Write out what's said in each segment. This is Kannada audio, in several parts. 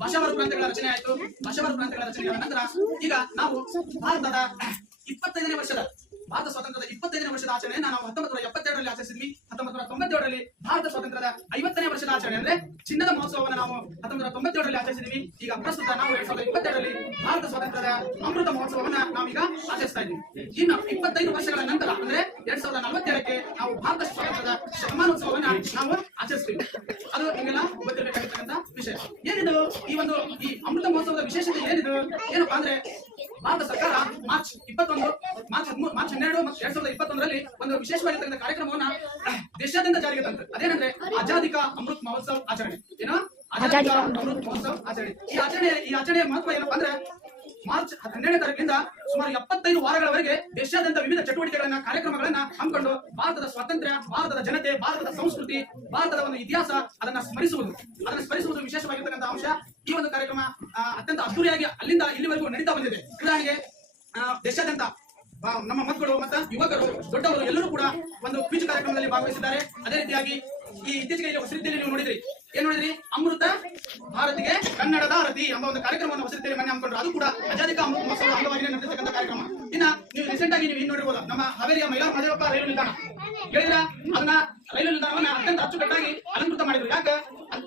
ಭಾಷಾವಾರು ಪ್ರಾಂತ್ಯಗಳ ರಚನೆ ಆಯಿತು. ಭಾಷಾವಾರು ಪ್ರಾಂತ್ಯಗಳ ರಚನೆಯ ನಂತರ ಈಗ ನಾವು ಭಾರತದ 25ನೇ ವರ್ಷದ ಭಾರತ ಸ್ವಾತಂತ್ರ್ಯದ 25ನೇ ವರ್ಷದ ಆಚರಣೆಯನ್ನು ನಾವು 1972ರಲ್ಲಿ ಆಚರಿಸಿದ್ವಿ. 1997ರಲ್ಲಿ ಭಾರತ ಸ್ವಾತಂತ್ರ್ಯದ 50ನೇ ವರ್ಷದ ಆಚರಣೆ ಅಂದ್ರೆ ಚಿನ್ನದ ಮಹೋತ್ಸವವನ್ನು ನಾವು 1997ರಲ್ಲಿ ಆಚರಿಸಿದ್ವಿ. ಈಗ ಪ್ರಸ್ತುತ ನಾವು 2022ರಲ್ಲಿ ಭಾರತ ಸ್ವಾತಂತ್ರ್ಯದ ಅಮೃತ ಮಹೋತ್ಸವವನ್ನ ನಾವೀಗ ಆಚರಿಸ್ತಾ ಇದ್ವಿ. ಇನ್ನು 25 ವರ್ಷಗಳ ನಂತರ ಅಂದ್ರೆ 2047ಕ್ಕೆ ನಾವು ಭಾರತ ಸ್ವಾತಂತ್ರ್ಯದ ಶತಮಾನೋತ್ಸವವನ್ನ ನಾವು ಆಚರಿಸ್ತೀವಿ. ಅದು ನಿಮಗೆಲ್ಲ ಗೊತ್ತಿರಬೇಕಾಗಿರ್ತಕ್ಕಂಥ ವಿಷಯ. ಏನಿದು ಈ ಅಮೃತ ಮಹೋತ್ಸವದ ವಿಶೇಷತೆ ಏನಿದು? ಏನಪ್ಪಾ ಅಂದ್ರೆ ಭಾರತ ಸರ್ಕಾರ ಮಾರ್ಚ್ 12 ಮಾರ್ಚ್ 12 ಮತ್ತು 2021ರಲ್ಲಿ ಒಂದು ವಿಶೇಷವಾಗಿರ್ತಕ್ಕಂಥ ಕಾರ್ಯಕ್ರಮವನ್ನ ದೇಶಾದ್ಯಂತ ಜಾರಿಗೆ ತಂತು. ಅದೇನಂದ್ರೆ ಆಜಾದಿ ಕಾ ಅಮೃತ್ ಮಹೋತ್ಸವ ಆಚರಣೆ. ಏನೋ ಆಜಾದಿ ಕಾ ಅಮೃತ್ ಮಹೋತ್ಸವ ಆಚರಣೆ. ಈ ಆಚರಣೆಯ ಮಹತ್ವ ಏನಪ್ಪಾ ಅಂದ್ರೆ ಮಾರ್ಚ್ 12ನೇ ತಾರೀಕಿನಿಂದ ಸುಮಾರು 75 ವಾರಗಳವರೆಗೆ ದೇಶಾದ್ಯಂತ ವಿವಿಧ ಚಟುವಟಿಕೆಗಳನ್ನ ಕಾರ್ಯಕ್ರಮಗಳನ್ನ ಹಮ್ಮಿಕೊಂಡು ಭಾರತದ ಸ್ವಾತಂತ್ರ್ಯ, ಭಾರತದ ಜನತೆ, ಭಾರತದ ಸಂಸ್ಕೃತಿ, ಭಾರತದ ಒಂದು ಇತಿಹಾಸ ಅದನ್ನ ಸ್ಮರಿಸುವುದು ವಿಶೇಷವಾಗಿರ್ತಕ್ಕಂಥ ಅಂಶ. ಈ ಒಂದು ಕಾರ್ಯಕ್ರಮ ಅತ್ಯಂತ ಅದ್ದೂರಿಯಾಗಿ ಅಲ್ಲಿಂದ ಇಲ್ಲಿವರೆಗೂ ನಡೀತಾ ಬಂದಿದೆ. ಉದಾಹರಣೆಗೆ ದೇಶಾದ್ಯಂತ ನಮ್ಮ ಮಕ್ಕಳು ಮತ್ತು ಯುವಕರು, ದೊಡ್ಡವರು ಎಲ್ಲರೂ ಕೂಡ ಒಂದು ಕ್ವಿಜ್ ಕಾರ್ಯಕ್ರಮದಲ್ಲಿ ಭಾಗವಹಿಸಿದ್ದಾರೆ. ಅದೇ ರೀತಿಯಾಗಿ ಈ ಇತ್ತೀಚೆಗೆ ಇಲ್ಲಿ ಹೊಸರೀತಿಯಲ್ಲಿ ನೀವು ನೋಡಿದ್ರಿ, ಏನ್ ನೋಡಿದ್ರಿ? ಅಮೃತ ಭಾರತಿಗೆ ಕನ್ನಡದ ಆರತಿ ಎಂಬ ಒಂದು ಕಾರ್ಯಕ್ರಮವನ್ನು ಹೊಸರೀತಿಯಲ್ಲಿ ಮೊನ್ನೆ ಹಮ್ಮಿಕೊಂಡ್ರು. ಅದು ಕೂಡ ಆಜಾದಿ ಕಾ ಅಮೃತ ಮಹೋತ್ಸವದ ಅಂಗವಾಗಿ ನಡೆದಿರ್ತಕ್ಕಂಥ ಕಾರ್ಯಕ್ರಮ. ಇನ್ನ ನೀವು ರೀಸೆಂಟ್ ಆಗಿ ನೀವು ನೋಡಿರ್ಬೋದು, ನಮ್ಮ ಹಾವೇರಿಯ ಮೈಲಾರ ಮಹದೇವಪ್ಪ ರೈಲು ನಿಲ್ದಾಣ ಹೇಳಿದ್ರ ಅದನ್ನ ರೈಲು ನಿಲ್ದಾಣವನ್ನ ಅತ್ಯಂತ ಅಚ್ಚುಕಟ್ಟಾಗಿ ಅಲಂಕೃತ ಮಾಡಿದ್ರು. ಯಾಕೆ?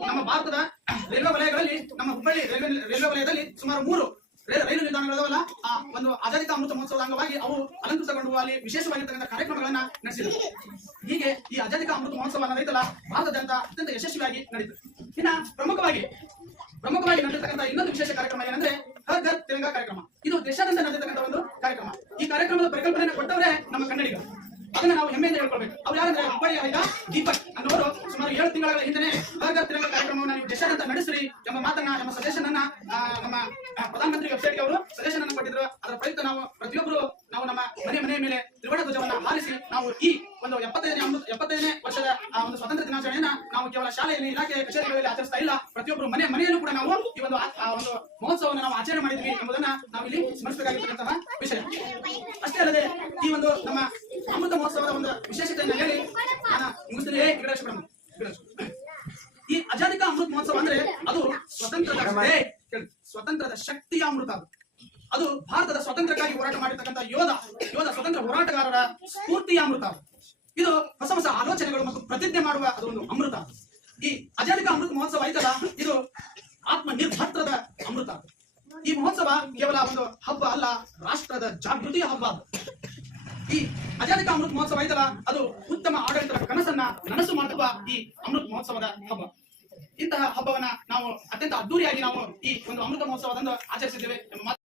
ನಮ್ಮ ಭಾರತದ ರೈಲ್ವೆ ವಲಯಗಳಲ್ಲಿ, ನಮ್ಮ ಹುಬ್ಬಳ್ಳಿ ರೈಲ್ವೆ ವಲಯದಲ್ಲಿ ಸುಮಾರು 3 ರೈಲು ನಿಲ್ದಾಣಗಳವಲ್ಲ ಆ ಒಂದು ಆಜಾದಿ ಕಾ ಅಮೃತ ಮಹೋತ್ಸವದ ಅಂಗವಾಗಿ ಅವು ಅಲಂಕೃತಗೊಂಡು ಅಲ್ಲಿ ವಿಶೇಷವಾಗಿರ್ತಕ್ಕಂಥ ಕಾರ್ಯಕ್ರಮಗಳನ್ನ ನಡೆಸಿದರು. ಹೀಗೆ ಈ ಆಜಾದಿ ಕಾ ಅಮೃತ ಮಹೋತ್ಸವ ಅನ್ನೋದೈತಲ್ಲ ಭಾರತದಾದ್ಯಂತ ಅತ್ಯಂತ ಯಶಸ್ವಿಯಾಗಿ ನಡೆಯಿತು. ಇನ್ನ ಪ್ರಮುಖವಾಗಿ ನಡೆದಿರ್ತಕ್ಕಂಥ ಇನ್ನೊಂದು ವಿಶೇಷ ಕಾರ್ಯಕ್ರಮ ಏನಂದ್ರೆ ಹರ್ ಘರ್ ತಿರಂಗಾ ಕಾರ್ಯಕ್ರಮ. ಇದು ದೇಶಾದ್ಯಂತ ನಡೆದಿರ್ತಕ್ಕಂಥ ಒಂದು ಕಾರ್ಯಕ್ರಮ. ಈ ಕಾರ್ಯಕ್ರಮದ ಪರಿಕಲ್ಪನೆಯನ್ನು ಕೊಟ್ಟವರೇ ನಮ್ಮ ಕನ್ನಡಿಗರು. ಅದನ್ನ ನಾವು ಹೆಮ್ಮೆಯಿಂದ ಹೇಳ್ಕೊಳ್ಬೇಕು. ಅವ್ರು ಯಾರಂದ್ರೆ ಹುಬ್ಬಳ್ಳಿಯ ದೀಪಕ್ ಅನ್ನೋರು ಸುಮಾರು 7 ತಿಂಗಳ ಹಿಂದೆ ಹರ್ ಘರ್ ತಿರಂಗಾ ಕಾರ್ಯಕ್ರಮವನ್ನು ನೀವು ದೇಶಾದ್ಯಂತ ನಡೆಸ್ರಿ ಎಂಬ ಮಾತನ್ನ, ಎಂಬ ಸಜೆಷನ್ ಅನ್ನ ನಮ್ಮ ಪ್ರಧಾನಮಂತ್ರಿ ವೆಬ್ಸೈಟ್ಗೆ ಅವರು ಸಜೆಷನ್ ಅನ್ನು ಕೊಟ್ಟಿದ್ರು. ಅದರ ಪ್ರಯುಕ್ತ ನಾವು ಪ್ರತಿಯೊಬ್ಬರು ನಾವು ನಮ್ಮ ಮನೆಯ ಮೇಲೆ ತ್ರಿವರ್ಣ ಧ್ವಜವನ್ನ ಹಾರಿಸಿ ನಾವು ಈ ಒಂದು 75ನೇ ವರ್ಷದ ಒಂದು ಸ್ವಾತಂತ್ರ್ಯ ದಿನಾಚರಣೆಯನ್ನ ನಾವು ಕೇವಲ ಶಾಲೆಯಲ್ಲಿ, ಇಲಾಖೆ ಕಚೇರಿಗಳಲ್ಲಿ ಆಚರಿಸ್ತಾ ಇಲ್ಲ, ಪ್ರತಿಯೊಬ್ಬರು ಮನೆಯಲ್ಲೂ ಕೂಡ ನಾವು ಈ ಒಂದು ಮಹೋತ್ಸವವನ್ನು ನಾವು ಆಚರಣೆ ಮಾಡಿದ್ವಿ ಎಂಬುದನ್ನ ನಾವು ಇಲ್ಲಿ ಸ್ಮರಿಸಬೇಕಾಗಿರ್ತಕ್ಕಂತಹ ವಿಷಯ. ಅಷ್ಟೇ ಅಲ್ಲದೆ ಈ ಒಂದು ನಮ್ಮ ಅಮೃತ ಮಹೋತ್ಸವದ ಒಂದು ವಿಶೇಷತೆಯನ್ನು ಹೇಳಿ ಮುಗಿಸಿದ್ರೆ ಈ ಆಜಾದಿ ಕಾ ಅಮೃತ ಮಹೋತ್ಸವ ಅಂದ್ರೆ ಅದು ಸ್ವತಂತ್ರದ ಶಕ್ತಿಯ ಅಮೃತ. ಅದು ಭಾರತದ ಸ್ವಾತಂತ್ರ್ಯಕ್ಕಾಗಿ ಹೋರಾಟ ಮಾಡಿರ್ತಕ್ಕಂಥ ಯೋಧ ಸ್ವತಂತ್ರ ಹೋರಾಟಗಾರರ ಸ್ಫೂರ್ತಿಯ ಅಮೃತ. ಇದು ಹೊಸ ಆಲೋಚನೆಗಳು ಮತ್ತು ಪ್ರತಿಜ್ಞೆ ಮಾಡುವ ಅದೊಂದು ಅಮೃತ. ಈ ಆಜಾದಿ ಕಾ ಅಮೃತ ಮಹೋತ್ಸವ ಐತಲ್ಲ, ಇದು ಆತ್ಮ ನಿರ್ಭತ್ರದ ಅಮೃತ. ಈ ಮಹೋತ್ಸವ ಕೇವಲ ಒಂದು ಹಬ್ಬ ಅಲ್ಲ, ರಾಷ್ಟ್ರದ ಜಾಗೃತಿಯ ಹಬ್ಬ. ಈ ಆಜಾದಿ ಕಾ ಅಮೃತ ಮಹೋತ್ಸವ ಐತಲ್ಲ, ಅದು ಉತ್ತಮ ಆಡಳಿತದ ಕನಸನ್ನ ನನಸು ಮಾಡುವ ಈ ಅಮೃತ ಮಹೋತ್ಸವದ ಹಬ್ಬ. ಇಂತಹ ಹಬ್ಬವನ್ನ ನಾವು ಅತ್ಯಂತ ಅದ್ದೂರಿಯಾಗಿ ನಾವು ಈ ಒಂದು ಅಮೃತ ಮಹೋತ್ಸವದಂದು ಆಚರಿಸಿದ್ದೇವೆ.